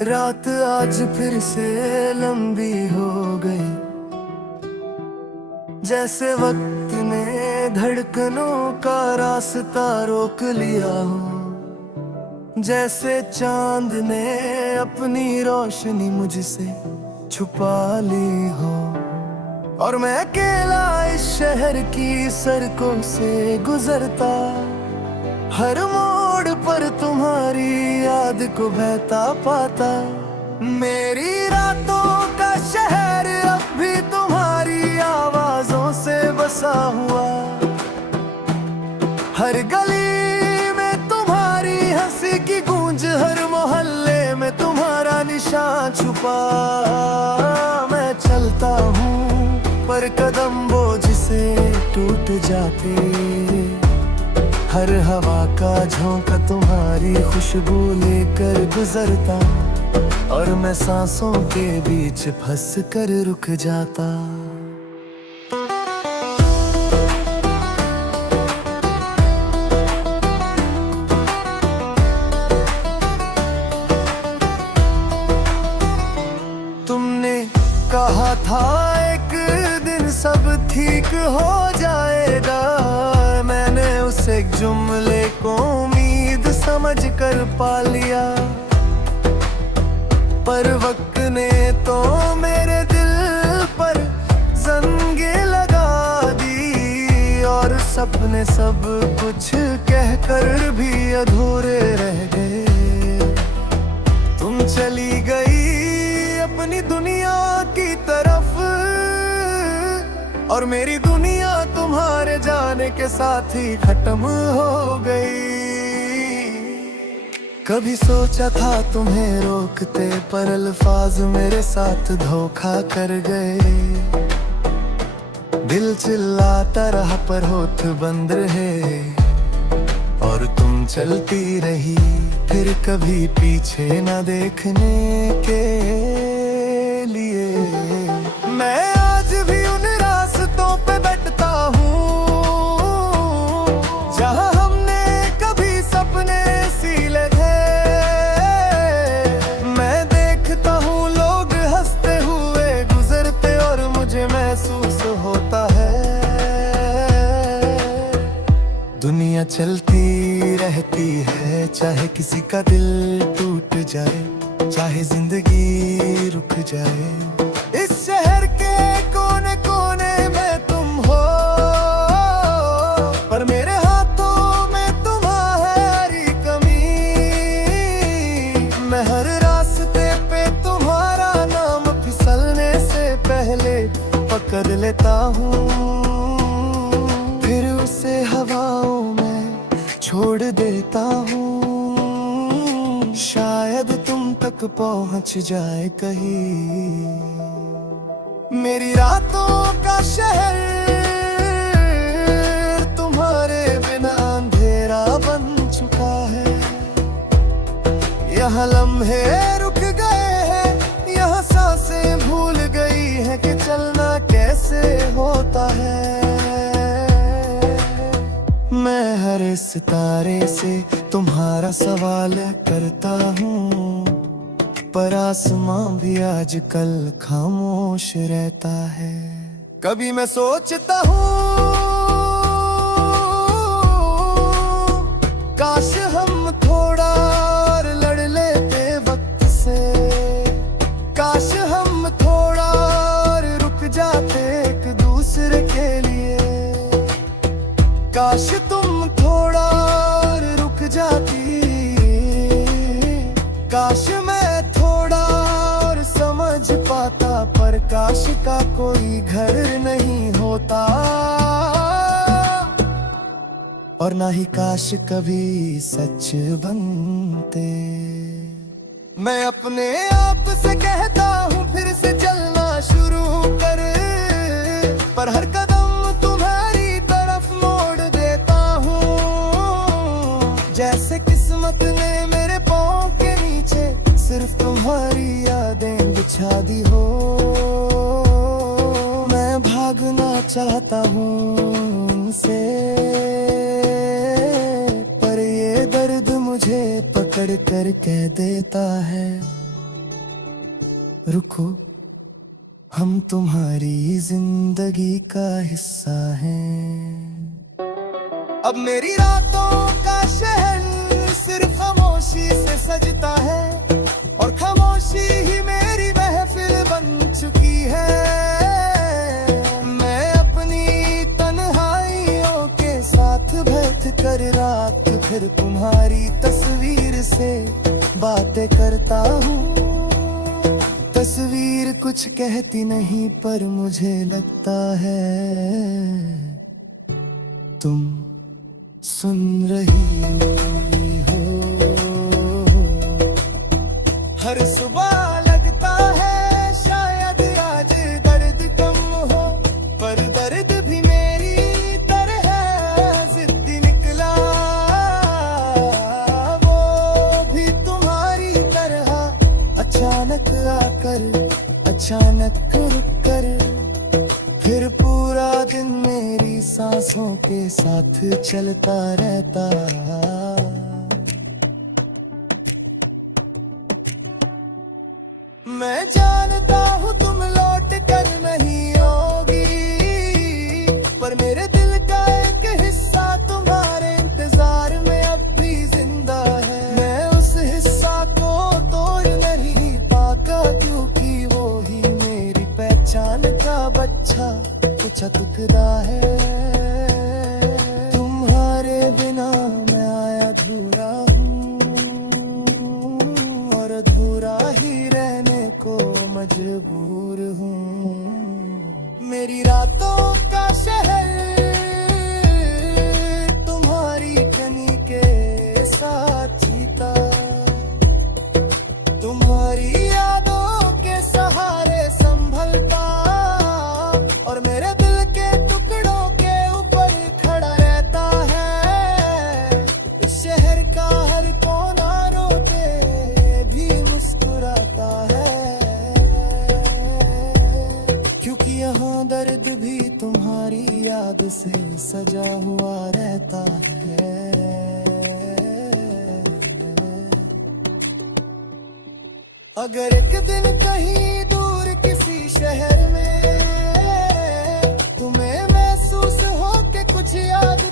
रात आज फिर से लंबी हो गई, जैसे वक्त ने धड़कनों का रास्ता रोक लिया हो, जैसे चांद ने अपनी रोशनी मुझसे छुपा ली हो। और मैं अकेला इस शहर की सड़कों से गुजरता, हर मोड़ पर तुम्हारी याद को बहता पाता। मेरी रातों का शहर अब भी तुम्हारी आवाजों से बसा हुआ, हर गली में तुम्हारी हंसी की गूंज, हर मोहल्ले में तुम्हारा निशान छुपा। मैं चलता हूँ पर कदम बोझ से टूट जाते, हर हवा का झोंका तुम्हारी खुशबू लेकर गुजरता, और मैं सांसों के बीच फंस कर रुक जाता। तुमने कहा था एक दिन सब ठीक हो जाएगा, मैंने उस एक जुमले को उम्मीद समझ कर पा लिया। पर वक्त ने तो मेरे दिल पर जंगे लगा दी, और सपने सब कुछ कहकर भी अधूरे रह गए। तुम चली गई अपनी दुनिया की तरफ, और मेरी दुनिया तुम्हारे जाने के साथ ही खत्म हो गई। कभी सोचा था तुम्हें रोकते, पर अल्फाज मेरे साथ धोखा कर गए। दिल चिल्लाता रहा पर होठ बंद रहे, और तुम चलती रही फिर कभी पीछे न देखने के लिए। मैं आज भी उन रास्तों पे बैठता हूँ जहाँ हमने कभी सपने सीले थे। मैं देखता हूँ लोग हंसते हुए गुजरते, और मुझे महसूस होता है दुनिया चलती रहती है, चाहे किसी का दिल टूट जाए, चाहे जिंदगी रुक जाए। इस शहर के कोने कोने में तुम हो, पर मेरे हाथों में तुम्हारी कमी। मैं हर रास्ते पे तुम्हारा नाम फिसलने से पहले पकड़ लेता हूँ, फिर उसे हवाओं में छोड़ देता हूँ। शायद तुम तक पहुँच जाए कहीं। मेरी रातों का शहर तुम्हारे बिना अंधेरा बन चुका है। यहाँ लम्हे रुक गए हैं, यहाँ सांसें भूल गई हैं कि चलना कैसे होता है। मैं हर सितारे से तुम्हारा सवाल करता हूँ, पर आसमां भी आजकल खामोश रहता है। कभी मैं सोचता हूँ काश हम थोड़ा और लड़ लेते वक्त से, काश हम थोड़ा और रुक जाते एक दूसरे के लिए। काश तुम थोड़ा और रुक जाती, काश मैं थोड़ा और समझ पाता, पर काश का कोई घर नहीं होता, और ना ही काश कभी सच बनते। मैं अपने आप से कहता हूँ फिर से चलना शुरू कर, पर हर कदम तुम्हारी तरफ मोड़ देता हूँ। जैसे किस्मत ने मेरे पाँव के नीचे तुम्हारी यादें बिछा दी हो। मैं भागना चाहता हूँ उनसे, पर ये दर्द मुझे पकड़ कर कह देता है, रुको, हम तुम्हारी जिंदगी का हिस्सा हैं। अब मेरी रातों का शहर सिर्फ खामोशी से सजता है, और खामोशी ही मेरी महफिल बन चुकी है। मैं अपनी तन्हाइयों के साथ बैठ कर रात भर तुम्हारी तस्वीर से बातें करता हूँ। तस्वीर कुछ कहती नहीं, पर मुझे लगता है तुम सुन रही हो। हर सुबह लगता है शायद आज दर्द कम हो, पर दर्द भी मेरी तरह जिद्दी निकला। वो भी तुम्हारी तरह अचानक आकर अचानक रुक कर, फिर पूरा दिन मेरी सांसों के साथ चलता रहता। मैं जानता हूँ तुम लौट कर नहीं आओगी, पर मेरे दिल का एक हिस्सा तुम्हारे इंतजार में अब भी जिंदा है। मैं उस हिस्सा को तोड़ नहीं पाता, क्योंकि वो ही मेरी पहचान का बच्चा कुछ अटुकदा है। तुम्हारे बिना मैं आया अधूरा हूँ, और अधूरा ही रहने को मजबूर हूँ। मेरी रातों का शहर तुम्हारी कनी के साथ जीता, तुम्हारी यादों के सहारे संभलता, और मेरे दिल के टुकड़ों के ऊपर खड़ा रहता है। इस शहर का हर कोना रोते भी मुस्कुराता है, क्योंकि यहाँ दर्द भी तुम्हारी याद से सजा हुआ रहता है। अगर एक दिन कहीं दूर किसी शहर में तुम्हें महसूस हो के कुछ याद